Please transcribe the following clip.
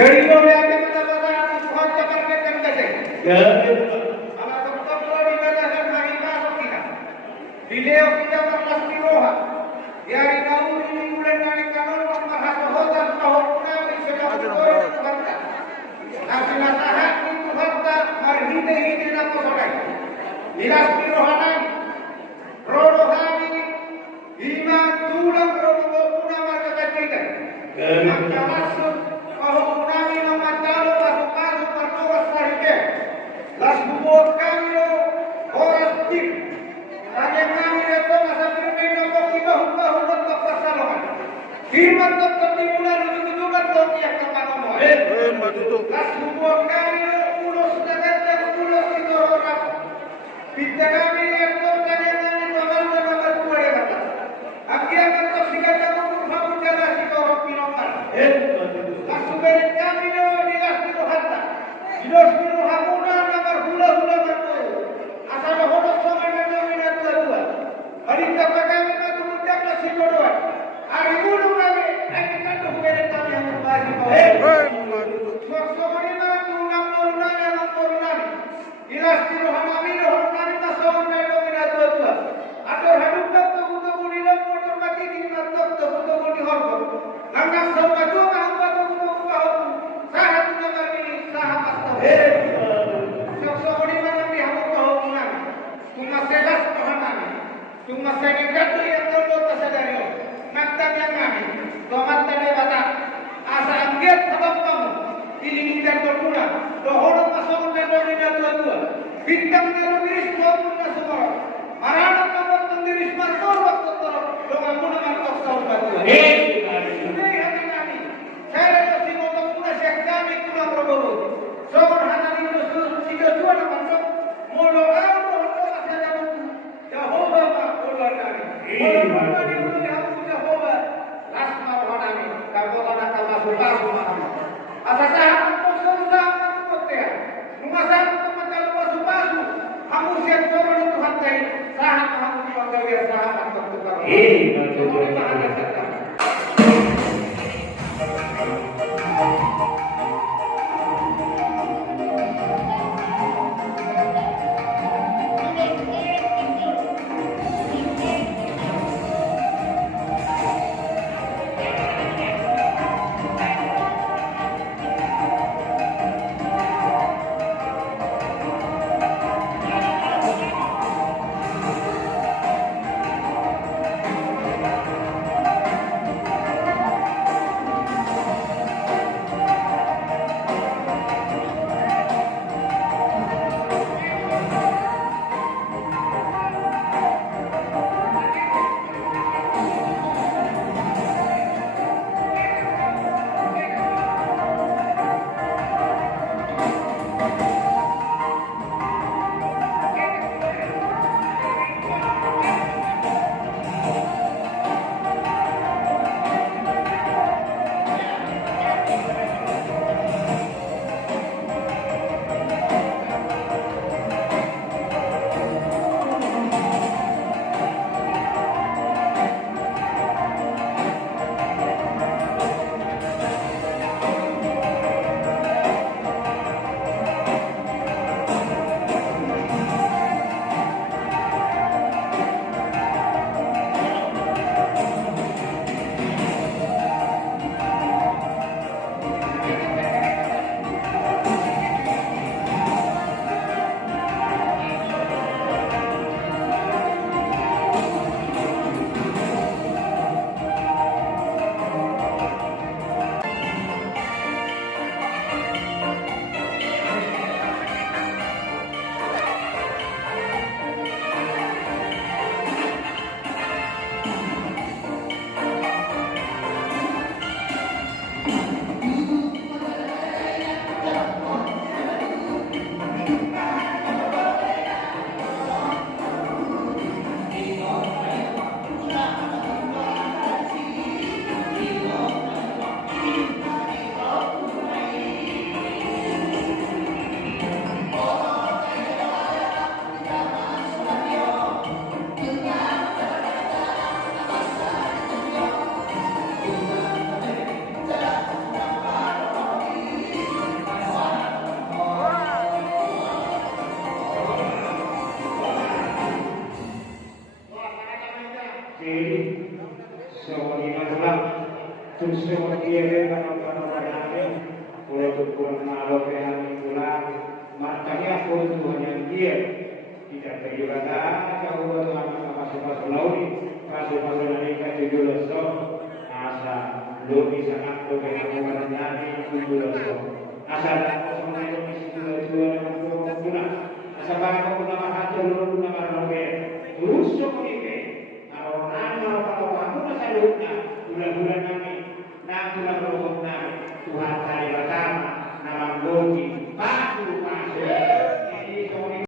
Jadi lo yang kata-kata Tuhan cabarkan kasih. Ya. Kalau dokter di batasan mahita atau kita. Video kita berpasti roha. Dari tahun ini bulan dari kanon memahatohotan tahun kami sudah berdoa Tuhan. Tapi nasihat itu Tuhan marhite na kosorai. Nilasti rohanai. Rohani iman tulang robo puna marga katikan. Maka masuk bahwa kami mematalo lakukan pertuas sarike. Las bubur kami orang tip. Tanya kami itu masa bermain untuk ibahu untuk pasalongan. Firman tetap dimulai untuk tujuan untuk yang kemana-mana. Las bubur kami ulo sedangkan dan ulo itu orang. Kita kami yang bertanya nomor 2 ya kata. Aki akan tersikat umur hamun jalan si orang pinongan. Masukan kami di lasmi rohata. Di lasmi rohamuna nomor hula-hula berkoyo. Asal hodok sama dengan minat dua. Hari kata kami itu menjaga si doa. Hari bulu kami akan tuh kami yang berbagi kau. Sok-sok ini tunang norunan. Di lasmi rohamami rohamani tasawun mereka minat dua. Atur hadap tunggu di dalam motor bagi di motor tunggu di hormat. Langkah sama juga hamba tunggu sahat nama ini sahabat tahu. Sok-sok di mana di hamba kehubungan. Cuma sedas kehanan. Cuma sedekat yang terlalu tersadari. Maktan yang kami. Domat tanda batak. Asa angget sebab kamu. Ini dan berguna. Dohorot masuk dan dua. Bintang dalam diri maupun semua. Marana kamu sendiri smartor waktu dengan gunakan kosong batu. Ini hati kami. Saya masih mau mengguna syekh kami kurang berburu. Soal hati ini sudah dua nama sok. Molo Allah saya dapat Jehovah Allah kami. Molo Allah di aku Jehovah. Lasma kami. Kalau kita masuk Muhammad. Asal saya kosong sama Numasan teman-teman masuk. Kamu siap turun Tuhan saya. Sahat kamu dipanggil sahat untuk tukar. Semua ada saja. Susu kirim kalau kami pulau tukur malu yang pulang makanya Tuhan yang dia tidak terjebak jauh dalam kapasitas laut kapasitas mereka tujuh loso asa lu bisa ngaku dengan orang dari tujuh loso asa semua itu misi tujuh dengan guna asa barang guna mahatur guna mahatur